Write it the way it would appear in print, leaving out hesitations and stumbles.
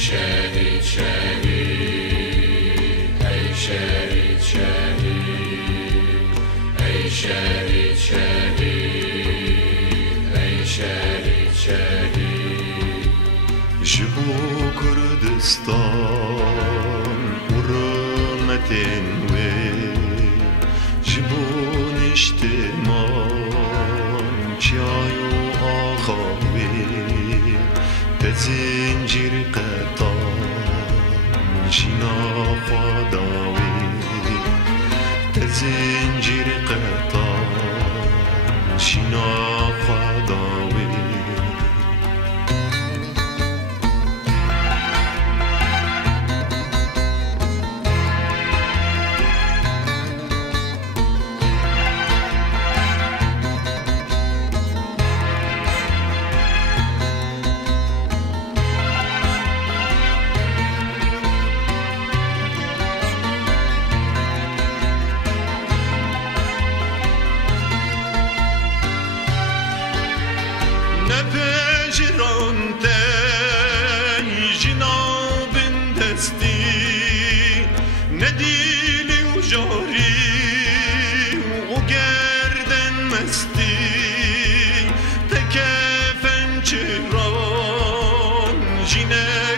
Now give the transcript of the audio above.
شهید شهید ای شهید شهید ای شهید شهید ای شهید شهید جبو کردستان ورمتن وی جبو نشتمان چایو آخاوی تزنجیر قطان جنا خداوی تزنجیر قطان جنا خداوی نپژرانده جنابن دستی ندیلی و جاری و گردن مستی تکفن چهران جنه